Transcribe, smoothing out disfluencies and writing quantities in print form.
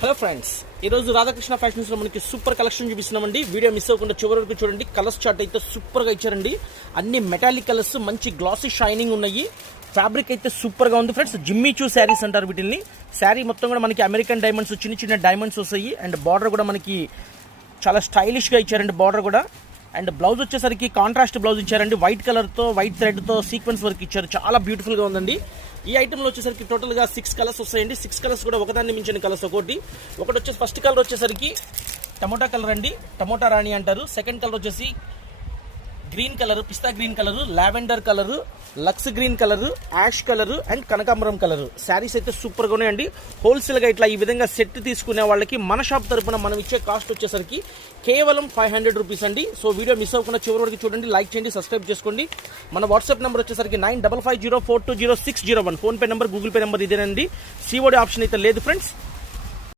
Hello friends, ఈరోజు Radhakrishna fashions లో మనకి సూపర్ కలెక్షన్ చూపిస్తున్నామండి. వీడియో మిస్ అవ్వకుండా చివరి వరకు చూడండి. కలర్స్ చార్ట్ అయితే సూపర్ గా ఇచ్చారండి. అన్ని మెటాలిక్ కలర్స్, మంచి గ్లాసీ షైనింగ్ ఉన్నాయి. ఫ్యాబ్రిక్ అయితే సూపర్ గా ఉంది ఫ్రెండ్స్. జిమ్మీ చూ శారీస్ అంటారు వీటిని. శారీ మొత్తం కూడా మనకి అమెరికన్ డైమండ్స్, చిన్న చిన్న డైమండ్స్ వస్తాయి. అండ్ బార్డర్ కూడా మనకి చాలా స్టైలిష్ గా ఇచ్చారండి బార్డర్ కూడా. అండ్ బ్లౌజ్ వచ్చేసరికి కాంట్రాస్ట్ బ్లౌజ్ ఇచ్చారండి. వైట్ కలర్ తో వైట్ థ్రెడ్ తో సీక్వెన్స్ వర్క్ ఇచ్చారు. చాలా బ్యూటిఫుల్ గా ఉందండి. ఈ ఐటెంలో వచ్చేసరికి టోటల్ గా 6 కలర్స్ వస్తాయండి. 6 కలర్స్ కూడా ఒకదాన్ని మించిన కలర్స్. ఒకటి వచ్చేసి ఫస్ట్ కలర్ వచ్చేసరికి టమోటా కలర్ అండి, టమోటా రాణి అంటారు. సెకండ్ కలర్ వచ్చేసి గ్రీన్ కలర్, పిస్తా గ్రీన్ కలర్, లావెండర్ కలర్, లక్స్ green colour, ash colour and కనకాంబరం కలర్. శారీస్ అయితే సూపర్ గా ఉన్నాయండి. హోల్సేల్ గా ఇట్లా ఈ విధంగా సెట్ తీసుకునే వాళ్ళకి మన షాప్ తరపున మనం ఇచ్చే కాస్ట్ వచ్చేసరికి కేవలం 500 రూపీస్ అండి. సో వీడియో మిస్ అవ్వకుండా చివరి వరకు చూడండి, లైక్ చేయండి, సబ్స్క్రైబ్ చేసుకోండి. మన వాట్సాప్ నెంబర్ వచ్చేసరికి 9550420601. Phone pay number, Google pay number ఇదేనండి. సిఓడి ఆప్షన్ అయితే లేదు ఫ్రెండ్స్.